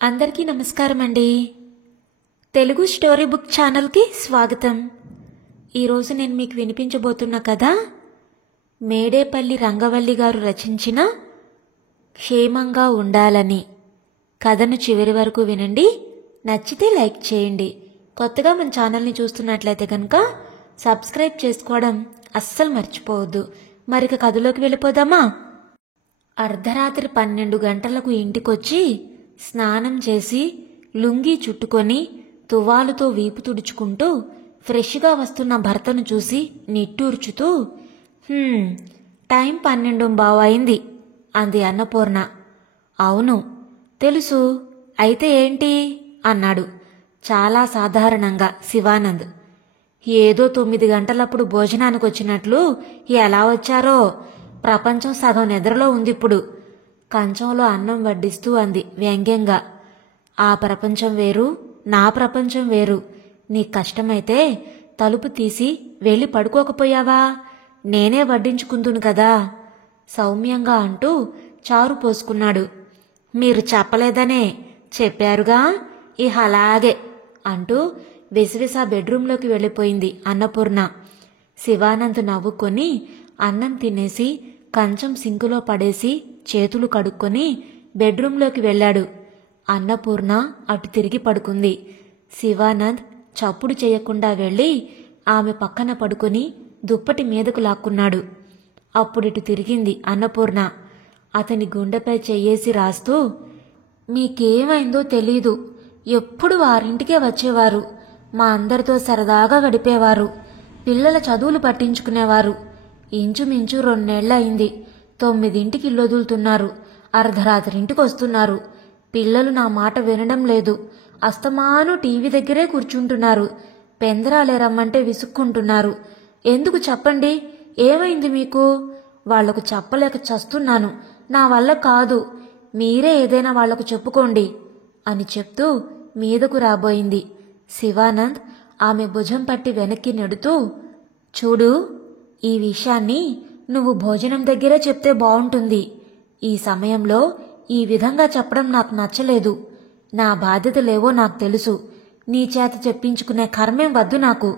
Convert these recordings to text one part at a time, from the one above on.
అందరికీ నమస్కారం అండి. తెలుగు స్టోరీ బుక్ ఛానల్కి స్వాగతం. ఈరోజు నేను మీకు వినిపించబోతున్న కథ మేడేపల్లి రంగవల్లి గారు రచించిన క్షేమంగా ఉండాలని. కథను చివరి వరకు వినండి. నచ్చితే లైక్ చేయండి. కొత్తగా మన ఛానల్ని చూస్తున్నట్లయితే కనుక సబ్స్క్రైబ్ చేసుకోవడం అస్సలు మర్చిపోవద్దు. మరిక కథలోకి వెళ్ళిపోదామా? అర్ధరాత్రి 12 గంటలకు ఇంటికొచ్చి స్నానం చేసి లుంగీ చుట్టుకొని తువ్వాలుతో వీపు తుడుచుకుంటూ ఫ్రెష్గా వస్తున్న భర్తను చూసి నిట్టూర్చుతూ టైం 12:15 అయింది అంది అన్నపూర్ణ. అవును తెలుసు, అయితే ఏంటి అన్నాడు చాలా సాధారణంగా శివానంద్. ఏదో 9 గంటలప్పుడు భోజనానికి వచ్చినట్లు ఎలా వచ్చారో, ప్రపంచం సగం నిద్రలో ఉందిప్పుడు. కంచంలో అన్నం వడ్డిస్తూ అంది వ్యంగ్యంగా. ఆ ప్రపంచం వేరు, నా ప్రపంచం వేరు. నీకు కష్టమైతే తలుపు తీసి వెళ్ళి పడుకోకపోయావా? నేనే వడ్డించుకుందును కదా సౌమ్యంగా అంటూ చారు పోసుకున్నాడు. మీరు చెప్పలేదనే చెప్పారుగా, ఇహ అలాగే అంటూ విసవిస బెడ్రూంలోకి వెళ్ళిపోయింది అన్నపూర్ణ. శివానంద్ నవ్వుకొని అన్నం తినేసి కంచం సింకులో పడేసి చేతులు కడుక్కొని బెడ్రూంలోకి వెళ్ళాడు. అన్నపూర్ణ అటు తిరిగి పడుకుంది. శివానంద్ చప్పుడు చేయకుండా వెళ్ళి ఆమె పక్కన పడుకొని దుప్పటి మీదకు లాక్కున్నాడు. అప్పుడిటు తిరిగింది అన్నపూర్ణ. అతని గుండెపై చెయ్యేసి రాస్తూ, మీకేమైందో తెలీదు. ఎప్పుడు వారింటికే వచ్చేవారు. మా అందరితో సరదాగా గడిపేవారు. పిల్లల చదువులు పట్టించుకునేవారు. ఇంచుమించు 2 నెలలయింది. 9ంటికి ఇల్లొదులుతున్నారు. అర్ధరాత్రింటికి వస్తున్నారు. పిల్లలు నా మాట వినడం లేదు. అస్తమాను టీవీ దగ్గరే కూర్చుంటున్నారు. పెందరాలే రమ్మంటే విసుక్కుంటున్నారు. ఎందుకు చెప్పండి, ఏమైంది మీకు? వాళ్లకు చెప్పలేక చస్తున్నాను. నా వల్ల కాదు. మీరే ఏదైనా వాళ్లకు చెప్పుకోండి అని చెప్తూ మీదకు రాబోయింది. శివానంద్ ఆమె భుజం పట్టి వెనక్కి నెడుతూ, చూడు, ఈ విషయాన్ని నువ్వు భోజనం దగ్గరే చెప్తే బావుంటుంది. ఈ సమయంలో ఈ విధంగా చెప్పడం నాకు నచ్చలేదు. నా బాధ్యతలేవో నాకు తెలుసు. నీ చేత చెప్పించుకునే కర్మేం వద్దు నాకు.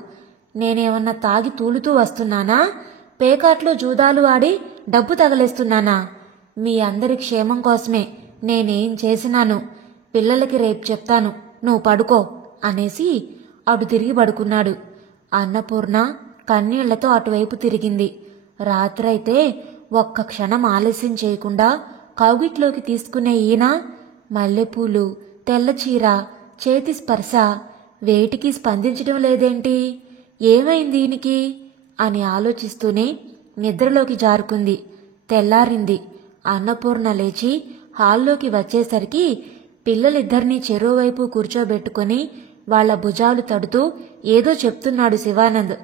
నేనేమన్నా తాగి తూలుతూ వస్తున్నానా? పేకాట్లో జూదాలు ఆడి డబ్బు తగలేస్తున్నానా? మీ అందరి క్షేమం కోసమే నేనేం చేసినాను. పిల్లలకి రేపు చెప్తాను, నువ్వు పడుకో అనేసి అటు తిరిగి పడుకున్నాడు. అన్నపూర్ణ కన్నీళ్లతో అటువైపు తిరిగింది. రాత్రైతే ఒక్క క్షణం ఆలస్యం చేయకుండా కౌగిట్లోకి తీసుకునే ఈయన మల్లెపూలు, తెల్లచీర, చేతి స్పర్శ వేటికి స్పందించడం లేదేంటి? ఏమైంది ఈయనకి అని ఆలోచిస్తూనే నిద్రలోకి జారుకుంది. తెల్లారింది. అన్నపూర్ణ లేచి హాల్లోకి వచ్చేసరికి పిల్లలిద్దరినీ చెరోవైపు కూర్చోబెట్టుకుని వాళ్ల భుజాలు తడుతూ ఏదో చెప్తున్నాడు శివానంద్.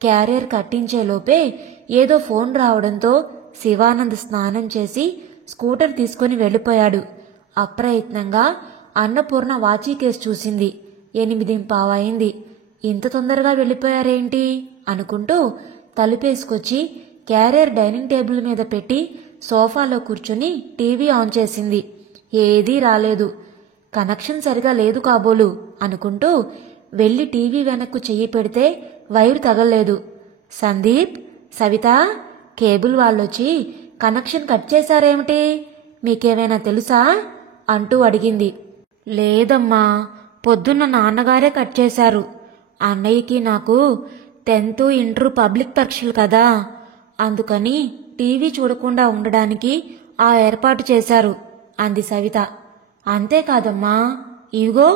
క్యారియర్ కట్టించేలోపే ఏదో ఫోన్ రావడంతో శివానంద్ స్నానం చేసి స్కూటర్ తీసుకుని వెళ్ళిపోయాడు. అప్రయత్నంగా అన్నపూర్ణ వాచీ కేసు చూసింది. 8:15 అయింది. ఇంత తొందరగా వెళ్ళిపోయారేంటి అనుకుంటూ తలుపేసుకొచ్చి క్యారియర్ డైనింగ్ టేబుల్ మీద పెట్టి సోఫాలో కూర్చుని టీవీ ఆన్ చేసింది. ఏదీ రాలేదు. కనెక్షన్ సరిగా లేదు కాబోలు అనుకుంటూ వెళ్లి టీవీ వెనక్కు చెయ్యి పెడితే వైరు తగల్లేదు. సందీప్, సవిత, కేబుల్ వాళ్ళొచ్చి కనెక్షన్ కట్ చేశారేమిటి? మీకేమైనా తెలుసా అంటూ అడిగింది. లేదమ్మా, పొద్దున్న నాన్నగారే కట్ చేశారు. అన్నయ్యకి నాకు 10th, ఇంటర్ పబ్లిక్ పరీక్షలు కదా, అందుకని టీవీ చూడకుండా ఉండడానికి ఆ ఏర్పాటు చేశారు అంది సవిత. అంతేకాదమ్మా, ఇవిగో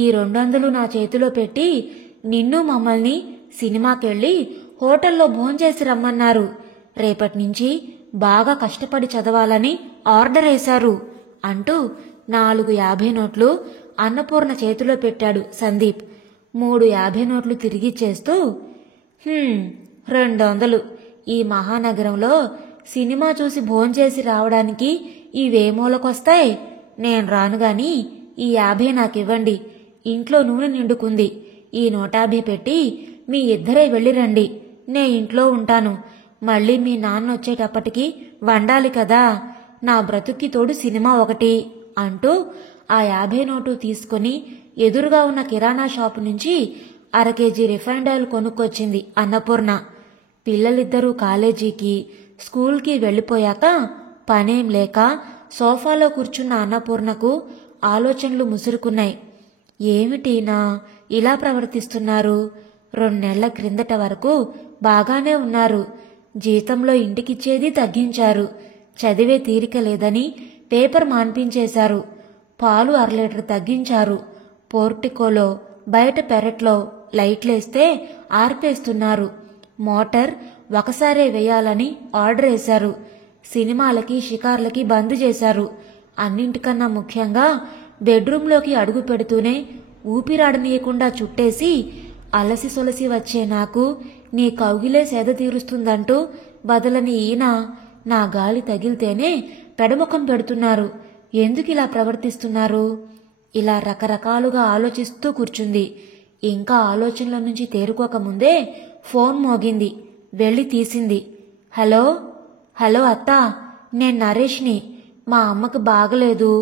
ఈ 200 నా చేతిలో పెట్టి నిన్ను మమ్మల్ని సినిమాకెళ్ళి హోటల్లో భోంచేసి రమ్మన్నారు. రేపటి నుంచి బాగా కష్టపడి చదవాలని ఆర్డర్ వేశారు అంటూ 4 50 నోట్లు అన్నపూర్ణ చేతిలో పెట్టాడు సందీప్. 3 50 నోట్లు తిరిగిచ్చేస్తూ 200 ఈ మహానగరంలో సినిమా చూసి భోంచేసి రావడానికి ఇవేమూలకొస్తాయి? నేను రానుగాని ఈ 50 నాకివ్వండి. ఇంట్లో నూనె నిండుకుంది. ఈ 150 పెట్టి మీ ఇద్దరే వెళ్ళిరండి. నే ఇంట్లో ఉంటాను. మళ్ళీ మీ నాన్న వచ్చేటప్పటికి వండాలి కదా. నా బ్రతుక్కి తోడు సినిమా ఒకటి అంటూ ఆ 50 నోటు తీసుకుని ఎదురుగా ఉన్న కిరాణా షాపు నుంచి 1/2 కేజీ రిఫైండ్ ఆయిల్ కొనుక్కొచ్చింది అన్నపూర్ణ. పిల్లలిద్దరూ కాలేజీకి స్కూల్కి వెళ్ళిపోయాక పనేం లేక సోఫాలో కూర్చున్న అన్నపూర్ణకు ఆలోచనలు ముసురుకున్నాయి. ఏమిటీనా ఇలా ప్రవర్తిస్తున్నారు? 2 నెలల క్రిందట వరకు బాగానే ఉన్నారు. జీతంలో ఇంటికిచ్చేది తగ్గించారు. చదివే తీరిక లేదని పేపర్ మాన్పించేశారు. పాలు 1/2 లీటర్ తగ్గించారు. పోర్టికోలో బయట పెరట్లో లైట్లేస్తే ఆర్పేస్తున్నారు. మోటార్ ఒకసారే వేయాలని ఆర్డర్ వేశారు. సినిమాలకి షికార్లకి బంద్ చేశారు. అన్నింటికన్నా ముఖ్యంగా బెడ్రూంలోకి అడుగు పెడుతూనే ఊపిరాడనీయకుండా చుట్టేసి అలసి సొలసి వచ్చే నాకు నీ కౌగిలే సేద తీరుస్తుందంటూ బదలని ఈయన నా గాలి తగిలితేనే పెడముఖం పెడుతున్నారు. ఎందుకిలా ప్రవర్తిస్తున్నారు? ఇలా రకరకాలుగా ఆలోచిస్తూ కూర్చుంది. ఇంకా ఆలోచనల నుంచి తేరుకోకముందే ఫోన్ మోగింది. వెళ్ళి తీసింది. హలో హలో అత్తా, నేను నరేష్ని. మా అమ్మకు బాగలేదు.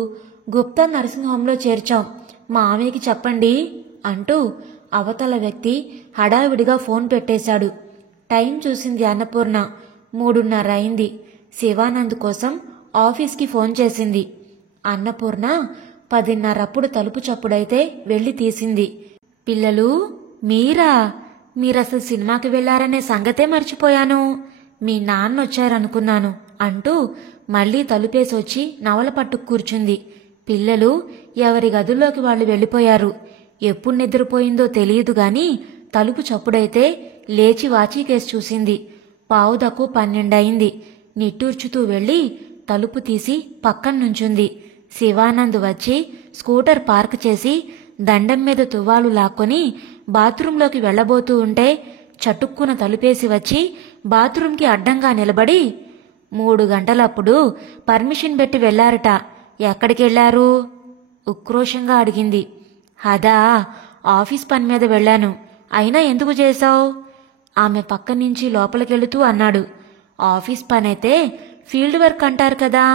గుప్తా నర్సింగ్ హోంలో చేర్చాం. మా ఆమెకి చెప్పండి అంటూ అవతల వ్యక్తి హడావిడిగా ఫోన్ పెట్టేశాడు. టైం చూసింది అన్నపూర్ణ. 3:30 అయింది. శివానంద్ కోసం ఆఫీస్కి ఫోన్ చేసింది. అన్నపూర్ణ 10:30 అప్పుడు తలుపు చప్పుడైతే వెళ్ళి తీసింది. పిల్లలు మీరా? మీరసలు సినిమాకి వెళ్లారనే సంగతే మర్చిపోయాను. మీ నాన్న వచ్చారనుకున్నాను అంటూ మళ్లీ తలుపేసొచ్చి నవల పట్టుకు కూర్చుంది. పిల్లలు ఎవరి గదుల్లోకి వాళ్ళు వెళ్ళిపోయారు. ఎప్పుడు నిద్రపోయిందో తెలియదు గాని తలుపు చప్పుడైతే లేచి వాచీకేసి చూసింది. 11:45 అయింది. నిట్టూర్చుతూ వెళ్లి తలుపు తీసి పక్కన నుంచుంది. శివానంద్ వచ్చి స్కూటర్ పార్క్ చేసి దండం మీద తువ్వాలు లాక్కొని బాత్రూంలోకి వెళ్లబోతూ ఉంటే చటుక్కున తలుపేసి వచ్చి బాత్రూంకి అడ్డంగా నిలబడి 3 గంటలప్పుడు పర్మిషన్ పెట్టి వెళ్లారట. ఎక్కడికెళ్లారు? ఉక్రోషంగా అడిగింది. అదా, ఆఫీస్ పని మీద వెళ్లాను. అయినా ఎందుకు చేశావు? ఆమె పక్క నుంచి లోపలికెళుతూ అన్నాడు. ఆఫీస్ పనైతే ఫీల్డ్ వర్క్ అంటారు కదా,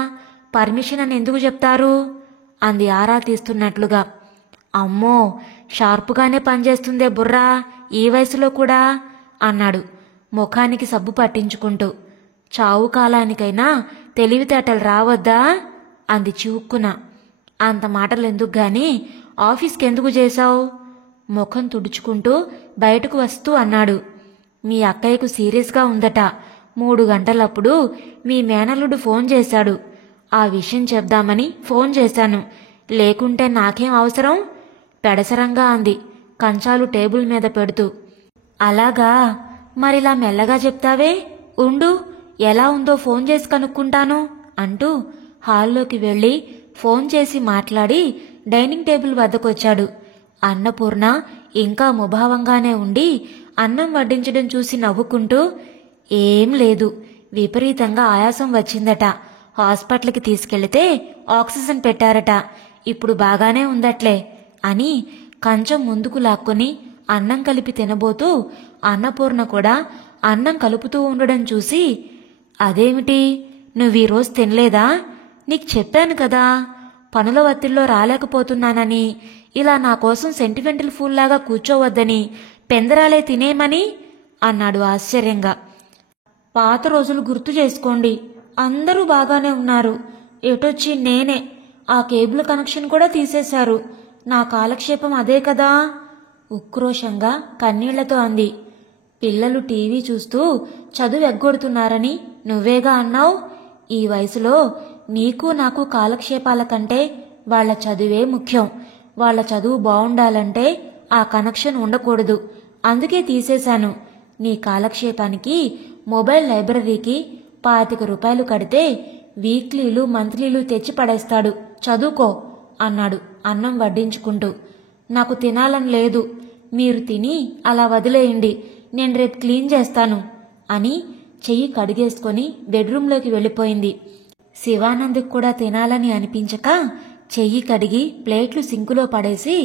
పర్మిషన్ అని ఎందుకు చెప్తారు? అంది ఆరా తీస్తున్నట్లుగా. అమ్మో, షార్పుగానే పనిచేస్తుందే బుర్రా ఈ వయసులో కూడా అన్నాడు ముఖానికి సబ్బు పట్టించుకుంటూ. చావు కాలానికైనా తెలివితేటలు రావద్దా అంది చివుక్కున. అంత మాటలెందుకు గాని ఆఫీస్కెందుకు చేశావు? ముఖం తుడుచుకుంటూ బయటకు వస్తూ అన్నాడు. మీ అక్కయ్యకు సీరియస్గా ఉందట. 3 గంటలప్పుడు మీ మేనల్లుడు ఫోన్ చేశాడు. ఆ విషయం చెప్దామని ఫోన్ చేశాను. లేకుంటే నాకేం అవసరం? పెడసరంగా అంది కంచాలు టేబుల్ మీద పెడుతూ. అలాగా, మరిలా మెల్లగా చెప్తావే? ఉండు, ఎలా ఉందో ఫోన్ చేసి కనుక్కుంటాను అంటూ హాల్లోకి వెళ్లి ఫోన్ చేసి మాట్లాడి డైనింగ్ టేబుల్ వద్దకొచ్చాడు. అన్నపూర్ణ ఇంకా ముభావంగానే ఉండి అన్నం వడ్డించడం చూసి నవ్వుకుంటూ, ఏం లేదు, విపరీతంగా ఆయాసం వచ్చిందట. హాస్పిటల్కి తీసుకెళ్తే ఆక్సిజన్ పెట్టారట. ఇప్పుడు బాగానే ఉందట్లే అని కంచం ముందుకు లాక్కొని అన్నం కలిపి తినబోతూ అన్నపూర్ణ కూడా అన్నం కలుపుతూ ఉండడం చూసి, అదేమిటి, నువ్వీరోజు తినలేదా? నీకు చెప్పాను కదా, పనుల ఒత్తిడిలో రాలేకపోతున్నానని, ఇలా నా కోసం సెంటిమెంటల్ ఫూల్లాగా కూర్చోవద్దని, పెందరాలే తినేమని అన్నాడు ఆశ్చర్యంగా. పాత రోజులు గుర్తు చేసుకోండి. అందరూ బాగానే ఉన్నారు. ఎటొచ్చి నేనే. ఆ కేబుల్ కనెక్షన్ కూడా తీసేశారు. నా కాలక్షేపం అదే కదా ఉక్రోషంగా కన్నీళ్లతో అంది. పిల్లలు టీవీ చూస్తూ చదువు ఎగ్గొడుతున్నారని నువ్వేగా అన్నావు. ఈ వయసులో నీకు నాకు కాలక్షేపాల కంటే వాళ్ల చదువే ముఖ్యం. వాళ్ల చదువు బావుండాలంటే ఆ కనెక్షన్ ఉండకూడదు. అందుకే తీసేశాను. నీ కాలక్షేపానికి మొబైల్ లైబ్రరీకి 25 రూపాయలు కడితే వీక్లీలు మంత్లీలు తెచ్చి పడేస్తాడు. చదువుకో అన్నాడు అన్నం వడ్డించుకుంటూ. నాకు తినాలని లేదు. మీరు తిని అలా వదిలేయండి. నేను రేపు క్లీన్ చేస్తాను అని చెయ్యి కడిగేసుకొని బెడ్రూంలోకి వెళ్ళిపోయింది. శివానంద్కి కూడా తినాలని అనిపించక చెయ్యి కడిగి ప్లేట్లు సింకులో పడేసి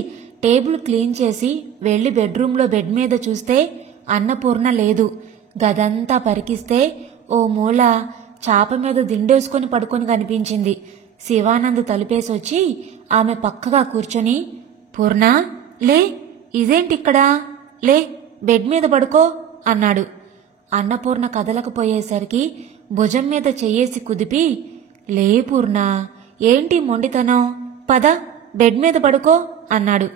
టేబుల్ క్లీన్ చేసి వెళ్లి బెడ్రూంలో బెడ్ మీద చూస్తే అన్నపూర్ణ లేదు. గదంతా పరికిస్తే ఓ మూల చాప మీద దిండేసుకొని పడుకొని కనిపించింది. శివానంద్ తలుపేసొచ్చి ఆమె పక్కగా కూర్చొని, పూర్ణ లే, ఇదేంటిక్కడా, లే బెడ్ మీద పడుకో అన్నాడు. అన్నపూర్ణ కదలకపోయేసరికి భుజం మీద చెయ్యేసి కుదిపి, లే పూర్ణ, ఏంటి మొండితనం, పద బెడ్ మీద పడుకో అన్నాడు.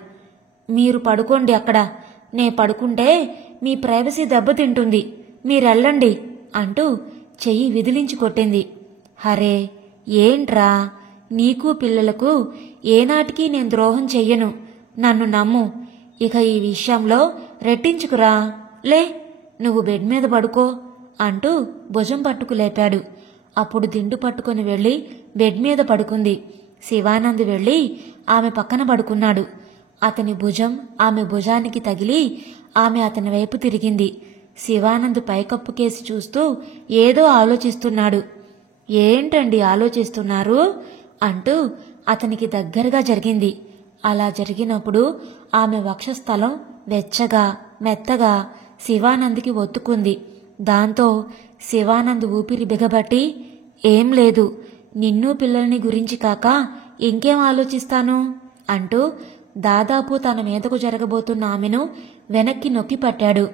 మీరు పడుకోండి అక్కడ, నే పడుకుంటే మీ ప్రైవసీ దెబ్బతింటుంది, మీరెళ్ళండి అంటూ చెయ్యి విదిలించి కొట్టింది. హరే ఏంట్రా, నీకు పిల్లలకు ఏనాటికి నేను ద్రోహం చెయ్యను, నన్ను నమ్ము, ఇక ఈ విషయంలో రెట్టించుకురా, లే నువ్వు బెడ్ మీద పడుకో అంటూ భుజం పట్టుకు లేపాడు. అప్పుడు దిండు పట్టుకుని వెళ్లి బెడ్ మీద పడుకుంది. శివానంద్ వెళ్లి ఆమె పక్కన పడుకున్నాడు. అతని భుజం ఆమె భుజానికి తగిలి ఆమె అతని వైపు తిరిగింది. శివానంద్ పైకప్పుకేసి చూస్తూ ఏదో ఆలోచిస్తున్నాడు. ఏంటండి ఆలోచిస్తున్నారు అంటూ అతనికి దగ్గరగా జరిగింది. అలా జరిగినప్పుడు ఆమె వక్షస్థలం వెచ్చగా మెత్తగా శివానంద్కి ఒత్తుకుంది. దాంతో శివానంద్ ఊపిరి బిగబట్టి, ఏం లేదు, నిన్ను పిల్లల్ని గురించి కాక ఇంకేం ఆలోచిస్తాను అంటూ దాదాపు తన మీదకు జరగబోతున్న ఆమెను వెనక్కి నొక్కి పట్టాడు.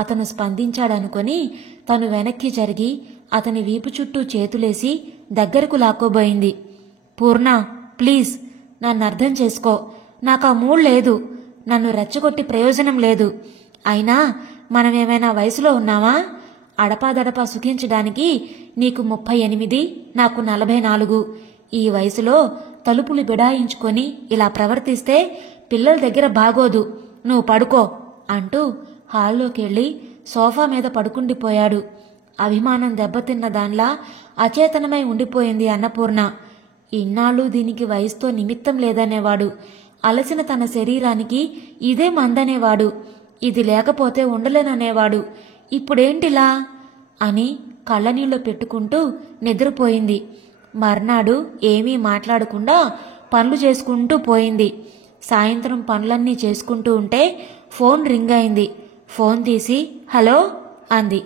అతను స్పందించాడనుకొని తను వెనక్కి జరిగి అతని వీపు చుట్టూ చేతులేసి దగ్గరకు లాక్కోబోయింది. పూర్ణ ప్లీజ్, నన్ను అర్థం చేసుకో, నాకా మూడ్ లేదు, నన్ను రెచ్చగొట్టి ప్రయోజనం లేదు. అయినా మనమేమైనా వయసులో ఉన్నావా? అడపాదడపా సుఖించడానికి నీకు 38, నాకు 44. ఈ వయసులో తలుపులు బిడాయించుకొని ఇలా ప్రవర్తిస్తే పిల్లల దగ్గర బాగోదు, నువ్వు పడుకో అంటూ హాల్లోకెళ్ళి సోఫా మీద పడుకుండిపోయాడు. అభిమానం దెబ్బతిన్న దాన్లా అచేతనమై ఉండిపోయింది అన్నపూర్ణ. ఇన్నాళ్ళు దీనికి వయసుతో నిమిత్తం లేదనేవాడు. అలసిన తన శరీరానికి ఇదే మందనేవాడు. ఇది లేకపోతే ఉండలేననేవాడు. ఇప్పుడేంటిలా అని కళ్ళనీళ్లు పెట్టుకుంటూ నిద్రపోయింది. మర్నాడు ఏమీ మాట్లాడకుండా పనులు చేసుకుంటూ పోయింది. సాయంత్రం పనులన్నీ చేసుకుంటూ ఉంటే ఫోన్ రింగ్ అయింది. ఫోన్ తీసి హలో అంది.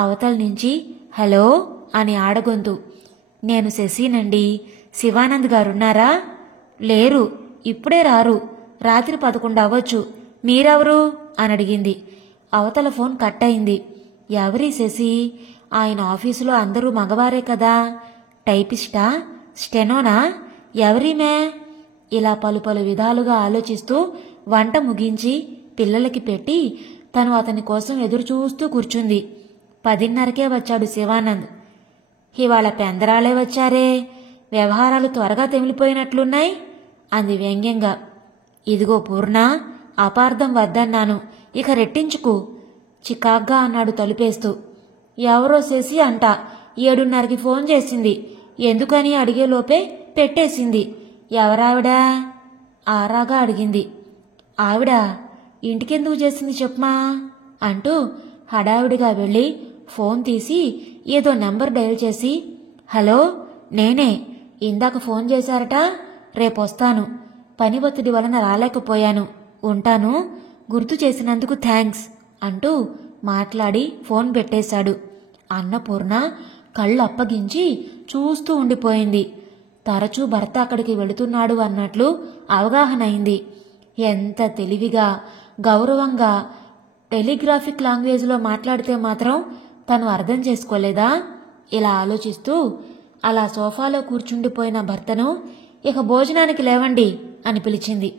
అవతల నుంచి హలో అని ఆడగొంతు. నేను శశినండి, శివానంద్ గారున్నారా? లేరు, ఇప్పుడే రారు, రాత్రి 11 అవ్వచ్చు, మీరెవరు అని అడిగింది. అవతల ఫోన్ కట్ అయింది. ఎవరి శశి? ఆయన ఆఫీసులో అందరూ మగవారే కదా. టైపిస్టా, స్టెనోనా, ఎవరిమే? ఇలా పలు పలు విధాలుగా ఆలోచిస్తూ వంట ముగించి పిల్లలకి పెట్టి తను అతని కోసం ఎదురుచూస్తూ కూర్చుంది. 10:30కే వచ్చాడు శివానంద్. ఇవాళ పెందరాలే వచ్చారే, వ్యవహారాలు త్వరగా తెమిలిపోయినట్లున్నాయి అంది వ్యంగ్యంగా. ఇదిగో పూర్ణ, అపార్థం వద్దన్నాను, ఇక రెట్టించుకు చికాగ్గా అన్నాడు తలుపేస్తూ. ఎవరో శశి అంట, 7:30కి ఫోన్ చేసింది, ఎందుకని అడిగేలోపే పెట్టేసింది. ఎవరావిడా? ఆరాగా అడిగింది. ఆవిడ ఇంటికెందుకు చేసింది చెప్పమా అంటూ హడావిడిగా వెళ్ళి ఫోన్ తీసి ఏదో నెంబర్ డయల్ చేసి, హలో నేనే, ఇందాక ఫోన్ చేశారట, రేపొస్తాను, పని ఒత్తిడి వలన రాలేకపోయాను, ఉంటాను, గుర్తు చేసినందుకు థ్యాంక్స్ అంటూ మాట్లాడి ఫోన్ పెట్టేశాడు. అన్నపూర్ణ కళ్ళు అప్పగించి చూస్తూ ఉండిపోయింది. తరచూ భర్త అక్కడికి వెళుతున్నాడు అన్నట్లు అవగాహన అయింది. ఎంత తెలివిగా గౌరవంగా టెలిగ్రాఫిక్ లాంగ్వేజ్లో మాట్లాడితే మాత్రం తను అర్థం చేసుకోలేదా? ఇలా ఆలోచిస్తూ అలా సోఫాలో కూర్చుండిపోయిన భర్తను ఇక భోజనానికి లేవండి అని పిలిచింది.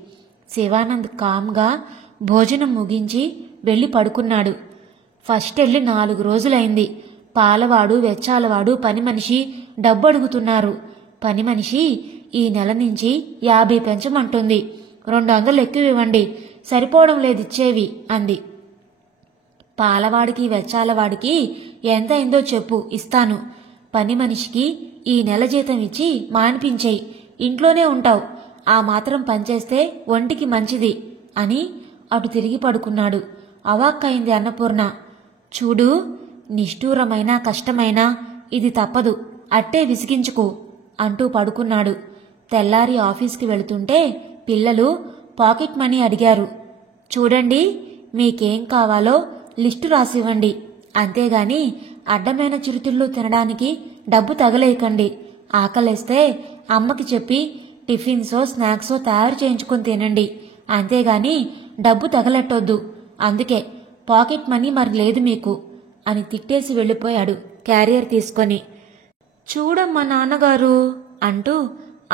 శివానంద్ కామ్గా భోజనం ముగించి వెళ్ళి పడుకున్నాడు. ఫస్ట్ వెళ్ళి 4 రోజులైంది. పాలవాడు, వెచ్చాలవాడు, పని మనిషి డబ్బు అడుగుతున్నారు. పని మనిషి ఈ నెల నుంచి 50 పెంచమంటుంది, 200 ఎక్కువ ఇవ్వండి, సరిపోవడం లేదిచ్చేవి అంది. పాలవాడికి వెచ్చాలవాడికి ఎంత అయిందో చెప్పు, ఇస్తాను. పని మనిషికి ఈ నెల జీతం ఇచ్చి మానిపించేయి, ఇంట్లోనే ఉంటావు, ఆ మాత్రం పనిచేస్తే ఒంటికి మంచిది అని అటు తిరిగి పడుకున్నాడు. అవాక్కయింది అన్నపూర్ణ. చూడు, నిష్ఠూరమైన కష్టమైనా ఇది తప్పదు, అట్టే విసిగించుకో అంటూ పడుకున్నాడు. తెల్లారి ఆఫీస్కి వెళుతుంటే పిల్లలు పాకెట్ మనీ అడిగారు. చూడండి, మీకేం కావాలో లిస్టు రాసివ్వండి, అంతేగాని అడ్డమైన చిరుతిళ్ళు తినడానికి డబ్బు తగలేయకండి, ఆకలేస్తే అమ్మకి చెప్పి టిఫిన్సో స్నాక్సో తయారు చేయించుకొని తినండి, అంతేగాని డబ్బు తగలెట్టొద్దు. అందుకే పాకెట్ మనీ మరి లేదు మీకు అని తిట్టేసి వెళ్ళిపోయాడు క్యారియర్ తీసుకొని. చూడమ్మా నాన్నగారు అంటూ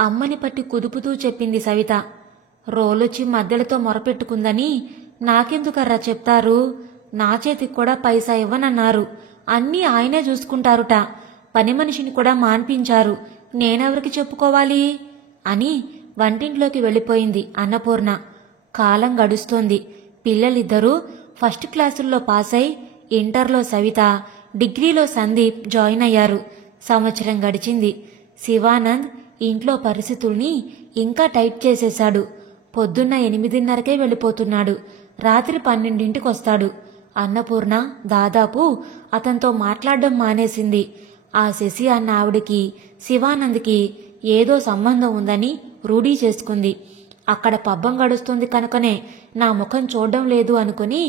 అమ్మని పట్టి కుదుపుతూ చెప్పింది సవిత. రోలొచ్చి మధ్యలతో మొరపెట్టుకుందని నాకెందుకర్రా చెప్తారు? నా చేతికి కూడా పైసా ఇవ్వనన్నారు. అన్నీ ఆయనే చూసుకుంటారుట. పని మనిషిని కూడా మాన్పించారు. నేనెవరికి చెప్పుకోవాలి అని వంటింట్లోకి వెళ్ళిపోయింది అన్నపూర్ణ. కాలం గడుస్తోంది. పిల్లలిద్దరూ ఫస్ట్ క్లాసుల్లో పాస్ అయి ఇంటర్లో సవిత, డిగ్రీలో సందీప్ జాయిన్ అయ్యారు. సంవత్సరం గడిచింది. శివానంద్ ఇంట్లో పరిస్థితుల్ని ఇంకా టైట్ చేసేశాడు. పొద్దున్న 8:30కే వెళ్ళిపోతున్నాడు. రాత్రి 12ంటికి వస్తాడు. అన్నపూర్ణ దాదాపు అతనితో మాట్లాడడం మానేసింది. ఆ శశి అన్న ఆవిడికి శివానంద్కి ఏదో సంబంధం ఉందని రూఢీ చేసుకుంది. అక్కడ పబ్బం గడుస్తుంది కనుకనే నా ముఖం చూడడం లేదు అనుకుని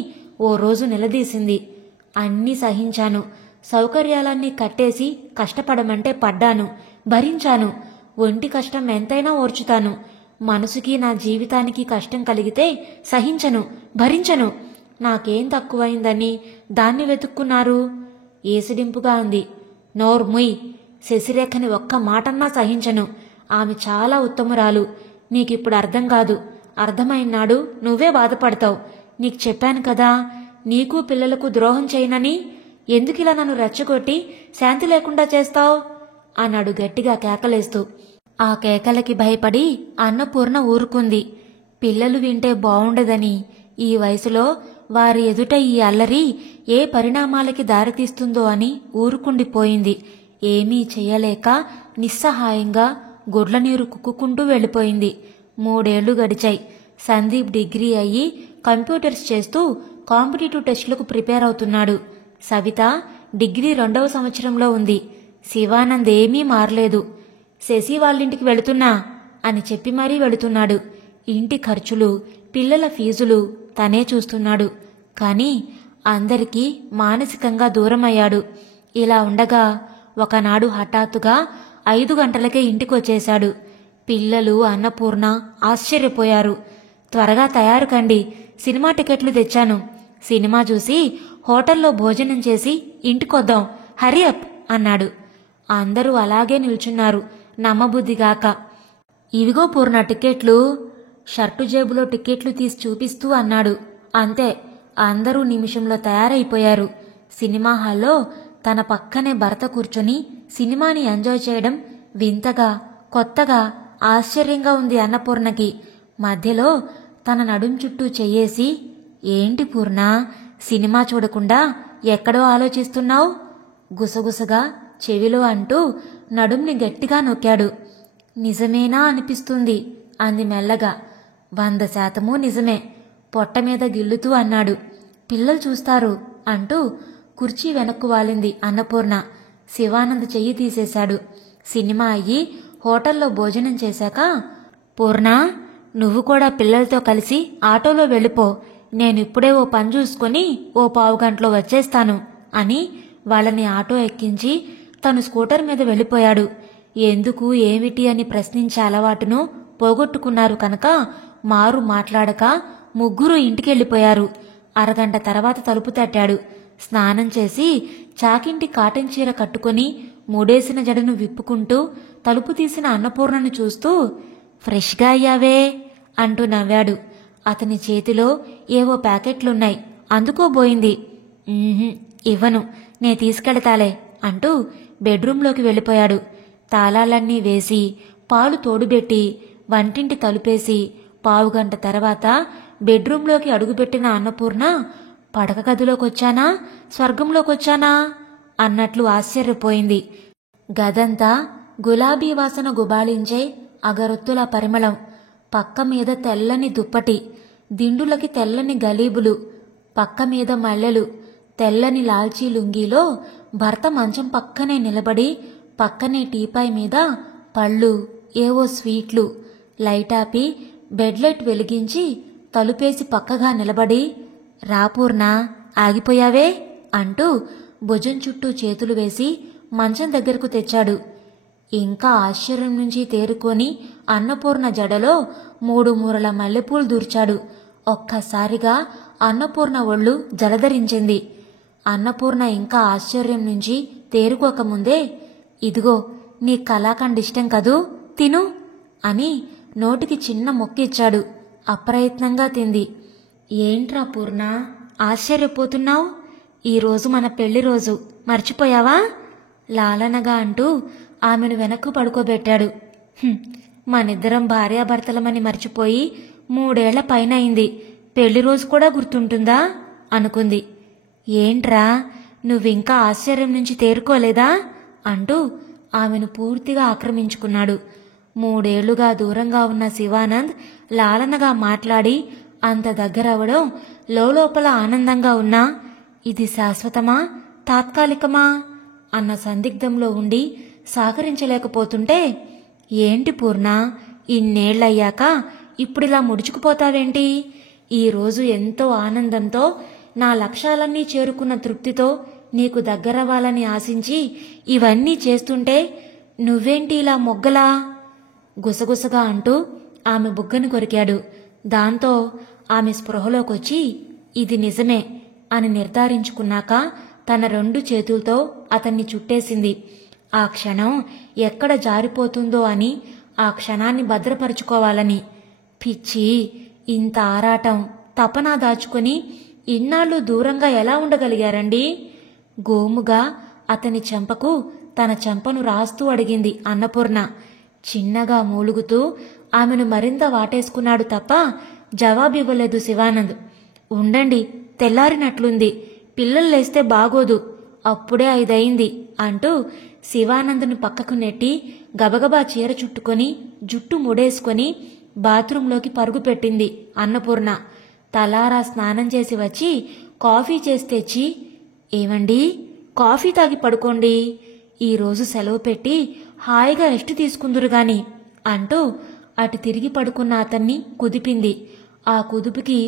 ఓ రోజు నిలదీసింది. అన్నీ సహించాను. సౌకర్యాలన్నీ కట్టేసి కష్టపడమంటే పడ్డాను, భరించాను. ఒంటి కష్టం ఎంతైనా ఓర్చుతాను. మనసుకి నా జీవితానికి కష్టం కలిగితే సహించను, భరించను. నాకేం తక్కువైందని దాన్ని వెతుక్కున్నారు? ఏసిడింపుగా అంది. నోర్ముయ్, శశిరేఖని ఒక్క మాటన్నా సహించను. ఆమె చాలా ఉత్తమురాలు. నీకిప్పుడు అర్థం కాదు. అర్థమైనాడు నువ్వే బాధపడతావు. నీకు చెప్పాను కదా, నీకు పిల్లలకు ద్రోహం చేయనని. ఎందుకిలా నన్ను రెచ్చగొట్టి శాంతి లేకుండా చేస్తావు అన్నాడు గట్టిగా కేకలేస్తూ. ఆ కేకలకి భయపడి అన్నపూర్ణ ఊరుకుంది. పిల్లలు వింటే బావుండదని, ఈ వయసులో వారి ఎదుట ఈ అల్లరి ఏ పరిణామాలకి దారితీస్తుందో అని ఊరుకుండిపోయింది. ఏమీ చెయ్యలేక నిస్సహాయంగా గుడ్లనీరు కుక్కుకుంటూ వెళ్ళిపోయింది. 3 ఏళ్లు గడిచాయి. సందీప్ డిగ్రీ అయ్యి కంప్యూటర్స్ చేస్తూ కాంపిటేటివ్ టెస్టులకు ప్రిపేర్ అవుతున్నాడు. సవిత డిగ్రీ 2వ సంవత్సరంలో ఉంది. శివానంద్ ఏమీ మారలేదు. శశి వాళ్ళింటికి వెళుతున్నా అని చెప్పి మరీ వెళుతున్నాడు. ఇంటి ఖర్చులు, పిల్లల ఫీజులు తనే చూస్తున్నాడు. కానీ అందరికీ మానసికంగా దూరమయ్యాడు. ఇలా ఉండగా ఒకనాడు హఠాత్తుగా 5 గంటలకే ఇంటికొచ్చేశాడు. పిల్లలు, అన్నపూర్ణ ఆశ్చర్యపోయారు. త్వరగా తయారు కండి, సినిమా టికెట్లు తెచ్చాను. సినిమా చూసి హోటల్లో భోజనం చేసి ఇంటికొద్దాం, హరి అప్ అన్నాడు. అందరూ అలాగే నిల్చున్నారు నమ్మబుద్ధిగాక. ఇవిగో పూర్ణ టికెట్లు. షర్టు జేబులో టికెట్లు తీసి చూపిస్తూ అన్నాడు. అంతే, అందరూ నిమిషంలో తయారైపోయారు. సినిమా హాల్లో తన పక్కనే భర్త కూర్చొని సినిమాని ఎంజాయ్ చేయడం వింతగా, కొత్తగా, ఆశ్చర్యంగా ఉంది అన్నపూర్ణకి. మధ్యలో తన నడుం చుట్టూ చెయ్యేసి, ఏంటి పూర్ణ, సినిమా చూడకుండా ఎక్కడో ఆలోచిస్తున్నావు? గుసగుసగా చెవిలో అంటూ నడుంని గట్టిగా నొక్కాడు. నిజమేనా అనిపిస్తుంది అంది మెల్లగా. 100% నిజమే, పొట్ట మీద గిల్లుతూ అన్నాడు. పిల్లలు చూస్తారు అంటూ కుర్చీ వెనక్కు వాలింది అన్నపూర్ణ. శివానంద్ చెయ్యి తీసేశాడు. సినిమా అయ్యి హోటల్లో భోజనం చేశాక, పూర్ణ, నువ్వు కూడా పిల్లలతో కలిసి ఆటోలో వెళ్ళిపో. నేనిప్పుడే ఓ పని చూసుకుని ఓ 15 గంటలో వచ్చేస్తాను అని వాళ్ళని ఆటో ఎక్కించి తను స్కూటర్ మీద వెళ్ళిపోయాడు. ఎందుకు ఏమిటి అని ప్రశ్నించే అలవాటును పోగొట్టుకున్నారు కనుక మారు మాట్లాడక ముగ్గురు ఇంటికెళ్ళిపోయారు. అరగంట తర్వాత తలుపు తట్టాడు. స్నానం చేసి చాకింటి కాటన్ చీర కట్టుకుని మూడేసిన జడను విప్పుకుంటూ తలుపు తీసిన అన్నపూర్ణను చూస్తూ, ఫ్రెష్గా అయ్యావే అంటూ నవ్వాడు. అతని చేతిలో ఏవో ప్యాకెట్లున్నాయి, అందుకోబోయింది. ఇవ్వను, నే తీసుకెళతాలే అంటూ బెడ్రూంలోకి వెళ్ళిపోయాడు. తాళాలన్నీ వేసి పాలు తోడుబెట్టి వంటింటి తలుపేసి 15 గంట తర్వాత బెడ్రూంలోకి అడుగుపెట్టిన అన్నపూర్ణ, పడక గదిలోకొచ్చానా, స్వర్గంలోకొచ్చానా అన్నట్లు ఆశ్చర్యపోయింది. గదంతా గులాబీ వాసన గుబాళించే అగరొత్తుల పరిమళం. పక్క మీద తెల్లని దుప్పటి, దిండులకి తెల్లని గలీబులు, పక్క మీద మల్లెలు. తెల్లని లాల్చీ లుంగీలో భర్త మంచం పక్కనే నిలబడి పక్కనే టీపాయ్ మీద పళ్ళు, ఏవో స్వీట్లు. లైటాపి బెడ్లైట్ వెలిగించి తలుపేసి పక్కగా నిలబడి, రాపూర్ణ, ఆగిపోయావే అంటూ భుజం చుట్టూ చేతులు వేసి మంచం దగ్గరకు తెచ్చాడు. ఇంకా ఆశ్చర్యం నుంచి తేరుకొని అన్నపూర్ణ జడలో 3 మూరల మల్లెపూలు దూర్చాడు. ఒక్కసారిగా అన్నపూర్ణ ఒళ్ళు జలధరించింది. అన్నపూర్ణ ఇంకా ఆశ్చర్యం నుంచి తేరుకోకముందే, ఇదిగో నీ కలాకండ్ ఇష్టం కదూ, తిను అని నోటికి చిన్న మొక్కిచ్చాడు. అప్రయత్నంగా తింది. ఏంట్రా పూర్ణ ఆశ్చర్యపోతున్నావు? ఈరోజు మన పెళ్లి రోజు, మర్చిపోయావా? లాలనగా అంటూ ఆమెను వెనక్కు పడుకోబెట్టాడు. మనిద్దరం భార్యాభర్తలమని మర్చిపోయి 3 ఏళ్ల పైన అయింది. పెళ్లి రోజు కూడా గుర్తుంటుందా అనుకుంది. ఏంట్రా నువ్వింకా ఆశ్చర్యం నుంచి తేరుకోలేదా అంటూ ఆమెను పూర్తిగా ఆక్రమించుకున్నాడు. 3 ఏళ్లుగా దూరంగా ఉన్న శివానంద్ లాలనగా మాట్లాడి అంత దగ్గరవడం లోపల ఆనందంగా ఉన్నా, ఇది శాశ్వతమా తాత్కాలికమా అన్న సందిగ్ధంలో ఉండి సహకరించలేకపోతుంటే, ఏంటి పూర్ణ ఇన్నేళ్లయ్యాక ఇప్పుడిలా ముడుచుకుపోతావేంటి? ఈరోజు ఎంతో ఆనందంతో నా లక్ష్యాలన్నీ చేరుకున్న తృప్తితో నీకు దగ్గరవ్వాలని ఆశించి ఇవన్నీ చేస్తుంటే నువ్వేంటి ఇలా మొగ్గలా? గుసగుసగా అంటూ ఆమె బుగ్గను కొరికాడు. దాంతో ఆమె స్పృహలోకొచ్చి ఇది నిజమే అని నిర్ధారించుకున్నాక తన 2 చేతులతో అతన్ని చుట్టేసింది. ఆ క్షణం ఎక్కడ జారిపోతుందో అని, ఆ క్షణాన్ని భద్రపరుచుకోవాలని. పిచ్చి, ఇంత ఆరాటం తపన దాచుకొని ఇన్నాళ్ళు దూరంగా ఎలా ఉండగలిగారండి? గోముగా అతని చెంపకు తన చెంపను రాస్తూ అడిగింది అన్నపూర్ణ. చిన్నగా మూలుగుతూ ఆమెను మరింత వాటేసుకున్నాడు తప్ప జవాబివ్వలేదు శివానంద్. ఉండండి, తెల్లారినట్లుంది, పిల్లలు లేస్తే బాగోదు, అప్పుడే 5 అయింది అంటూ శివానందుని పక్కకు నెట్టి గబగబా చీర చుట్టుకొని జుట్టు ముడేసుకొని బాత్రూంలోకి పరుగుపెట్టింది అన్నపూర్ణ. తలారా స్నానం చేసి వచ్చి కాఫీ చేసి తెచ్చి, ఏమండి కాఫీ తాగి పడుకోండి, ఈరోజు సెలవు పెట్టి హాయిగా రెస్ట్ తీసుకుందురుగాని అంటూ అటు తిరిగి పడుకున్న అతన్ని కుదిపింది. ఆ కుదుపుకి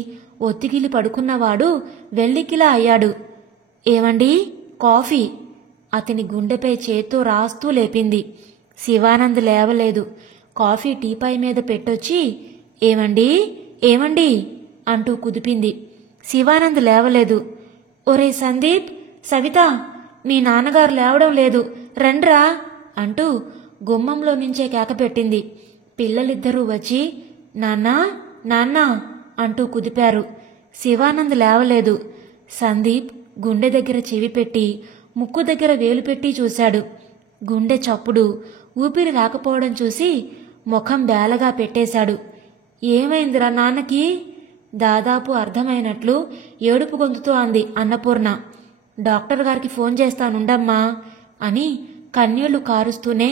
ఒత్తిగిలి పడుకున్నవాడు వెల్లికిలా అయ్యాడు. ఏమండి కాఫీ అతని గుండెపై చేత్తో రాస్తూ లేపింది. శివానంద్ లేవలేదు. కాఫీ టీపాయ్ మీద పెట్టొచ్చి ఏమండి ఏమండి అంటూ కుదిపింది. శివానంద్ లేవలేదు. ఒరే సందీప్, సవిత, మీ నాన్నగారు లేవడం లేదు, రండ్రా అంటూ గుమ్మంలో నుంచే కేకపెట్టింది. పిల్లలిద్దరూ వచ్చి నాన్నా నాన్నా అంటూ కుదిపారు. శివానంద్ లేవలేదు. సందీప్ గుండె దగ్గర చెవి పెట్టి ముక్కు దగ్గర వేలు పెట్టి చూశాడు. గుండె చప్పుడు, ఊపిరి రాకపోవడం చూసి ముఖం బేలగా పెట్టేశాడు. ఏమైందిరా నాన్నకి? దాదాపు అర్థమైనట్లు ఏడుపు గొంతుతో అంది అన్నపూర్ణ. డాక్టర్ గారికి ఫోన్ చేస్తానుండమ్మా అని కన్నీళ్లు కారుస్తూనే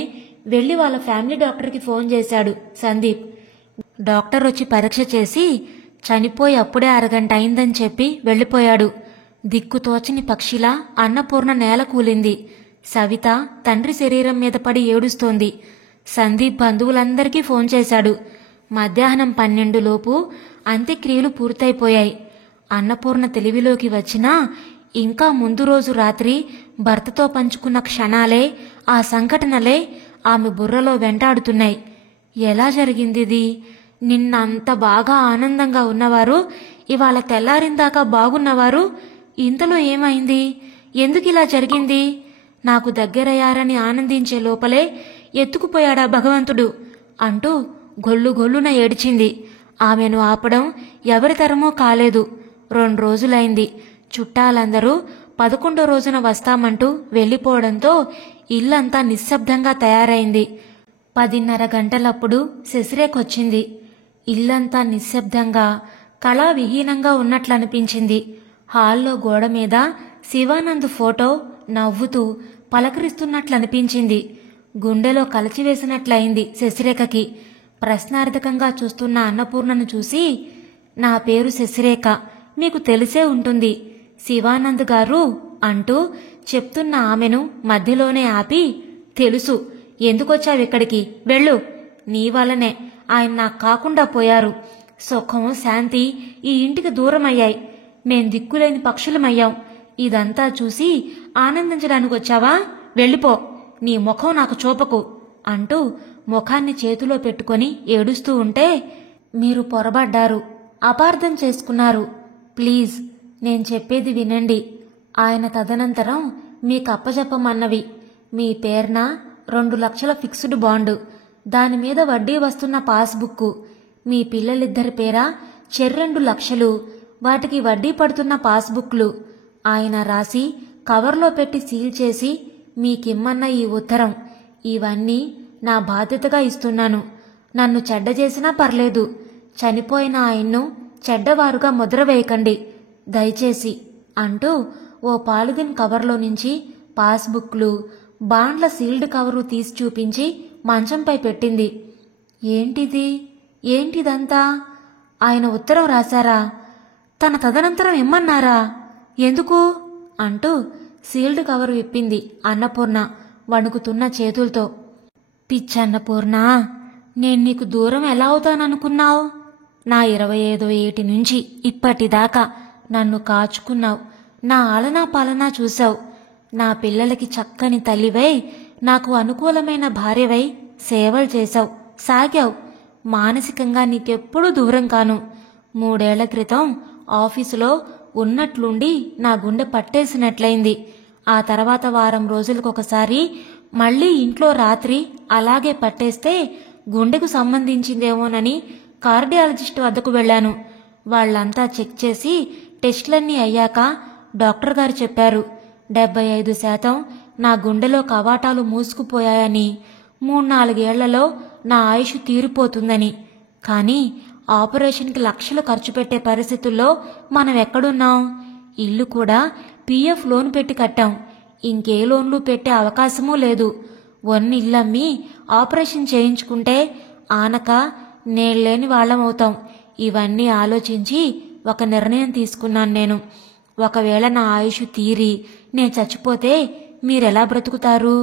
వెళ్లి వాళ్ళ ఫ్యామిలీ డాక్టర్కి ఫోన్ చేశాడు సందీప్. డాక్టర్ వచ్చి పరీక్ష చేసి చనిపోయి అప్పుడే 1 గంట అయిందని చెప్పి వెళ్లిపోయాడు. దిక్కుతోచని పక్షిలా అన్నపూర్ణ నేల కూలింది. సవిత తండ్రి శరీరం మీద పడి ఏడుస్తోంది. సందీప్ బంధువులందరికీ ఫోన్ చేశాడు. మధ్యాహ్నం 12 లోపు అంత్యక్రియలు పూర్తయిపోయాయి. అన్నపూర్ణ తెలివిలోకి వచ్చినా ఇంకా ముందు రోజు రాత్రి భర్తతో పంచుకున్న క్షణాలే, ఆ సంఘటనలే ఆమె బుర్రలో వెంటాడుతున్నాయి. ఎలా జరిగిందిది? నిన్న అంత బాగా ఆనందంగా ఉన్నవారు ఇవాళ తెల్లారిందాకా బాగున్నవారు ఇంతలో ఏమైంది? ఎందుకిలా జరిగింది? నాకు దగ్గరయ్యారని ఆనందించే లోపలే ఎత్తుకుపోయాడా భగవంతుడు అంటూ గొల్లు గొల్లున ఏడ్చింది. ఆమెను ఆపడం ఎవరి తరమూ కాలేదు. 2 రోజులైంది. చుట్టాలందరూ 11వ రోజున వస్తామంటూ వెళ్లిపోవడంతో ఇల్లంతా నిశ్శబ్దంగా తయారైంది. 10:30 గంటలప్పుడు శశిరేఖొచ్చింది. ఇల్లంతా నిశ్శబ్దంగా కళావిహీనంగా ఉన్నట్లనిపించింది. హాల్లో గోడ మీద శివానంద్ ఫోటో నవ్వుతూ పలకరిస్తున్నట్లనిపించింది. గుండెలో కలచివేసినట్లయింది శశిరేఖకి. ప్రశ్నార్థకంగా చూస్తున్న అన్నపూర్ణను చూసి, నా పేరు శశిరేఖ, మీకు తెలిసే ఉంటుంది, శివానంద్ గారు అంటూ చెప్తున్న ఆమెను మధ్యలోనే ఆపి, తెలుసు, ఎందుకొచ్చావిక్కడికి, వెళ్ళు, నీ వల్లనే ఆయన నాకు కాకుండా పోయారు. సుఖం శాంతి ఈ ఇంటికి దూరమయ్యాయి. మేం దిక్కులేని పక్షులమయ్యాం. ఇదంతా చూసి ఆనందించడానికి వచ్చావా? వెళ్ళిపో, నీ ముఖం నాకు చూపకు అంటూ ముఖాన్ని చేతిలో పెట్టుకొని ఏడుస్తూ ఉంటే, మీరు పొరబడ్డారు, అపార్థం చేసుకున్నారు. ప్లీజ్ నేను చెప్పేది వినండి. ఆయన తదనంతరం మీకు అప్పజెప్పమన్నవి మీ పేరున 2 లక్షల ఫిక్స్డ్ బాండు, దానిమీద వడ్డీ వస్తున్న పాస్బుక్కు, మీ పిల్లలిద్దరి పేర చెర్ 2 లక్షలు, వాటికి వడ్డీ పడుతున్న పాస్బుక్లు ఆయన రాసి కవర్లో పెట్టి సీల్ చేసి మీకిమ్మన్న ఈ ఉత్తరం, ఇవన్నీ నా బాధ్యతగా ఇస్తున్నాను. నన్ను చెడ్డ చేసినా పర్లేదు, చనిపోయిన ఆయన్ను చెడ్డవారుగా ముద్ర వేయకండి దయచేసి అంటూ ఓ పాలిథిన్ కవర్లో నుంచి పాస్బుక్లు, బాండ్ల సీల్డ్ కవరు తీసి చూపించి మంచంపై పెట్టింది. ఏంటిది, ఏంటిదంతా? ఆయన ఉత్తరం రాశారా? తన తదనంతరం ఇమ్మన్నారా? ఎందుకు అంటూ సీల్డ్ కవరు విప్పింది అన్నపూర్ణ వణుకుతున్న చేతులతో. పిచ్చన్నపూర్ణ, నేను నీకు దూరం ఎలా అవుతాననుకున్నావు? నా 25వ ఏటి నుంచి ఇప్పటిదాకా నన్ను కాచుకున్నావు, నా ఆలనా పాలనా చూశావు, నా పిల్లలకి చక్కని తల్లివై, నాకు అనుకూలమైన భార్యవై సేవలు చేశావు, సాగావు. మానసికంగా నీకెప్పుడూ దూరం కాను. 3 ఏళ్ల క్రితం ఆఫీసులో ఉన్నట్లుండి నా గుండె పట్టేసినట్లయింది. ఆ తర్వాత వారం రోజులకొకసారి మళ్లీ ఇంట్లో రాత్రి అలాగే పట్టేస్తే గుండెకు సంబంధించిందేమోనని కార్డియాలజిస్ట్ వద్దకు వెళ్లాను. వాళ్లంతా చెక్ చేసి టెస్టులన్నీ అయ్యాక డాక్టర్ గారు చెప్పారు 75% నా గుండెలో కవాటాలు మూసుకుపోయాయని, 3-4 ఏళ్లలో నా ఆయుష్ తీరిపోతుందని. కానీ ఆపరేషన్కి లక్షలు ఖర్చు పెట్టే పరిస్థితుల్లో మనం ఎక్కడున్నాం? ఇల్లు కూడా PF లోన్ పెట్టి కట్టాం, ఇంకే లోన్లు పెట్టే అవకాశమూ లేదు. ఇల్లమ్మి ఆపరేషన్ చేయించుకుంటే ఆనక నేళ్లేని వాళ్ళమవుతాం. ఇవన్నీ ఆలోచించి ఒక నిర్ణయం తీసుకున్నాను నేను. ఒకవేళ నా ఆయుష్ తీరి నేను చచ్చిపోతే మీరెలా బ్రతుకుతారు?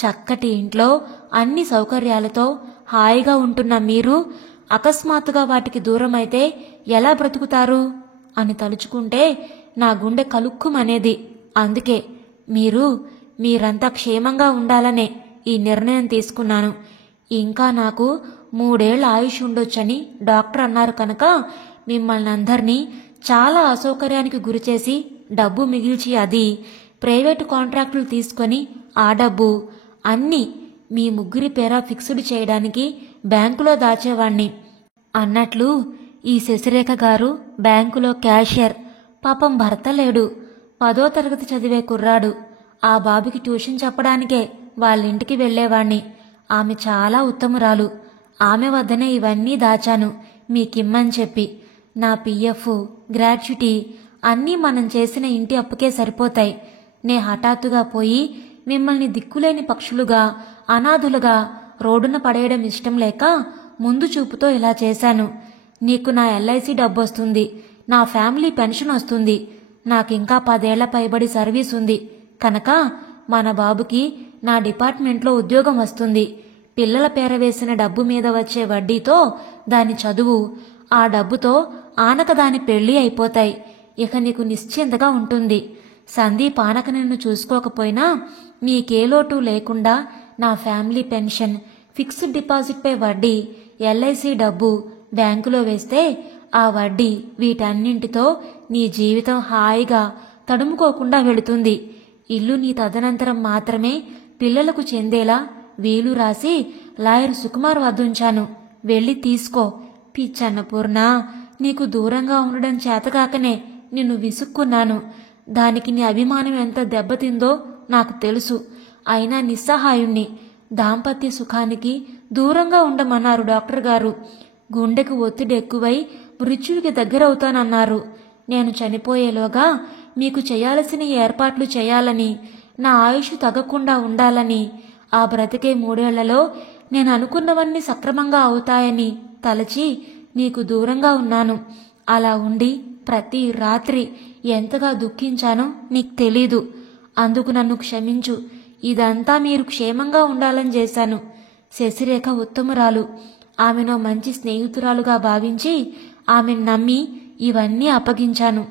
చక్కటి ఇంట్లో అన్ని సౌకర్యాలతో హాయిగా ఉంటున్న మీరు అకస్మాత్తుగా వాటికి దూరమైతే ఎలా బ్రతుకుతారు అని తలుచుకుంటే నా గుండె కలుక్కుమనేది. అందుకే మీరంతా క్షేమంగా ఉండాలనే ఈ నిర్ణయం తీసుకున్నాను. ఇంకా నాకు 3 ఏళ్ల ఆయుష్ ఉండొచ్చని డాక్టర్ అన్నారు కనుక మిమ్మల్ని అందరినీ చాలా అసౌకర్యానికి గురిచేసి డబ్బు మిగిల్చి అది ప్రైవేటు కాంట్రాక్టులు తీసుకొని ఆ డబ్బు అన్నీ మీ ముగ్గురి పేర ఫిక్స్డ్ చేయడానికి బ్యాంకులో దాచేవాణ్ణి. అన్నట్లు ఈ శశిరేఖ గారు బ్యాంకులో క్యాషియర్. పాపం భర్త లేడు, 10వ తరగతి చదివే కుర్రాడు. ఆ బాబుకి ట్యూషన్ చెప్పడానికే వాళ్ళింటికి వెళ్లేవాణ్ణి. ఆమె చాలా ఉత్తమురాలు. ఆమె వద్దనే ఇవన్నీ దాచాను మీకిమ్మని చెప్పి. నా PF, గ్రాట్యుటీ అన్నీ మనం చేసిన ఇంటి అప్పుకే సరిపోతాయి. నే హఠాత్తుగా పోయి మిమ్మల్ని దిక్కులేని పక్షులుగా, అనాథులుగా రోడ్డున పడేయడం ఇష్టం లేక ముందు చూపుతో ఇలా చేశాను. నీకు నా LIC డబ్బొస్తుంది, నా ఫ్యామిలీ పెన్షన్ వస్తుంది, నాకింకా 10 ఏళ్ల పైబడి సర్వీస్ ఉంది కనుక మన బాబుకి నా డిపార్ట్మెంట్లో ఉద్యోగం వస్తుంది. పిల్లల పేర వేసిన డబ్బు మీద వచ్చే వడ్డీతో దాని చదువు, ఆ డబ్బుతో ఆనక దాని పెళ్లి అయిపోతాయి. ఇక నీకు నిశ్చింతగా ఉంటుంది. సందీప్ ఆనక నిన్ను చూసుకోకపోయినా మీకే లోటు లేకుండా నా ఫ్యామిలీ పెన్షన్, ఫిక్స్డ్ డిపాజిట్పై వడ్డీ, LIC డబ్బు బ్యాంకులో వేస్తే ఆ వడ్డీ వీటన్నింటితో నీ జీవితం హాయిగా తడుముకోకుండా వెళుతుంది. ఇల్లు నీ తదనంతరం మాత్రమే పిల్లలకు చెందేలా వీలు రాసి లాయర్ సుకుమార్ వద్దుంచాను. వెళ్ళి తీసుకో. పిచ్చన్నపూర్ణ, నీకు దూరంగా ఉండడం చేతకాకనే నిన్ను విసుక్కున్నాను. దానికి నీ అభిమానం ఎంత దెబ్బతిందో నాకు తెలుసు. అయినా నిస్సహాయుణ్ణి. దాంపత్య సుఖానికి దూరంగా ఉండమన్నారు డాక్టర్ గారు. గుండెకు ఒత్తిడి ఎక్కువై మృత్యువుకి దగ్గరవుతానన్నారు. నేను చనిపోయేలోగా మీకు చేయాల్సిన ఏర్పాట్లు చేయాలని, నా ఆయుష్ తగ్గకుండా ఉండాలని, ఆ బ్రతికే 3 ఏళ్లలో నేను అనుకున్నవన్నీ సక్రమంగా అవుతాయని తలచి నీకు దూరంగా ఉన్నాను. అలా ఉండి ప్రతి రాత్రి ఎంతగా దుఃఖించానో నీకు తెలీదు. అందుకు నన్ను క్షమించు. ఇదంతా మీరు క్షేమంగా ఉండాలని చేశాను. శశిరేఖ ఉత్తమురాలు. ఆమెను మంచి స్నేహితురాలుగా భావించి ఆమెను నమ్మి ఇవన్నీ అప్పగించాను.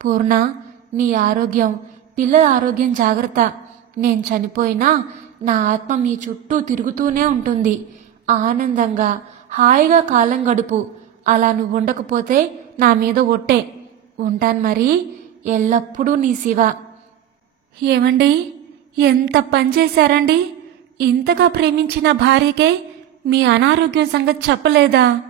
పూర్ణ, నీ ఆరోగ్యం, పిల్లల ఆరోగ్యం జాగ్రత్త. నేను చనిపోయినా నా ఆత్మ మీ చుట్టూ తిరుగుతూనే ఉంటుంది. ఆనందంగా హాయిగా కాలం గడుపు. అలా నువ్వు ఉండకపోతే నా మీద ఒట్టే. ఉంటాను మరి. ఎల్లప్పుడూ నీ శివ. ఏమండి, ఎంత పనిచేశారండి? ఇంతగా ప్రేమించిన భార్యకే మీ అనారోగ్యం సంగతి చెప్పలేదా?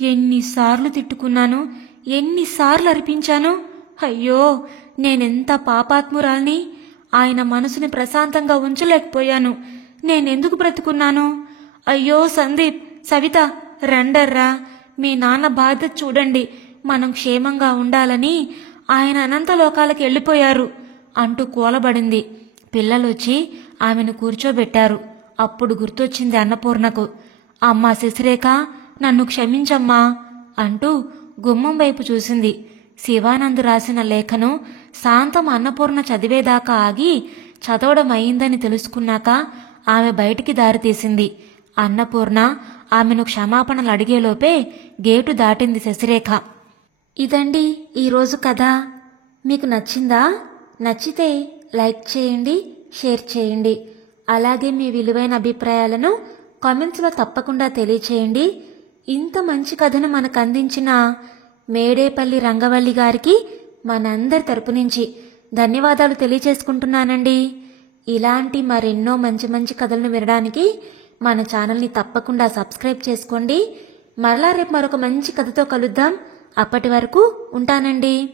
ఎన్నిసార్లు తిట్టుకున్నాను, ఎన్నిసార్లు అర్పించాను. అయ్యో, నేనెంత పాపాత్మురాల్ని. ఆయన మనసుని ప్రశాంతంగా ఉంచలేకపోయాను. నేనెందుకు బ్రతుకున్నాను? అయ్యో సందీప్, సవిత, రండర్రా. మీ నాన్న బాధ్యత చూడండి. మనం క్షేమంగా ఉండాలని ఆయన అనంత లోకాలకు వెళ్ళిపోయారు అంటూ కూలబడింది. పిల్లలొచ్చి ఆమెను కూర్చోబెట్టారు. అప్పుడు గుర్తొచ్చింది అన్నపూర్ణకు. అమ్మా శశిరేఖ, నన్ను క్షమించమ్మా అంటూ గుమ్మం వైపు చూసింది. శివానంద్ రాసిన లేఖను శాంతం అన్నపూర్ణ చదివేదాకా ఆగి చదవడం అయిందని తెలుసుకున్నాక ఆమె బయటికి దారితీసింది. అన్నపూర్ణ ఆమెను క్షమాపణలు అడిగేలోపే గేటు దాటింది శశిరేఖ. ఇదండి ఈరోజు కథ. మీకు నచ్చిందా? నచ్చితే లైక్ చేయండి, షేర్ చేయండి. అలాగే మీ విలువైన అభిప్రాయాలను కామెంట్స్లో తప్పకుండా తెలియచేయండి. ఇంత మంచి కథను మనకు అందించిన మేడేపల్లి రంగవల్లి గారికి మనందరి తరపు నుంచి ధన్యవాదాలు తెలియచేసుకుంటున్నానండి. ఇలాంటి మరెన్నో మంచి మంచి కథలను వినడానికి మన ఛానల్ని తప్పకుండా సబ్స్క్రైబ్ చేసుకోండి. మరలా రేపు మరొక మంచి కథతో కలుద్దాం. అప్పటి వరకు ఉంటానండి.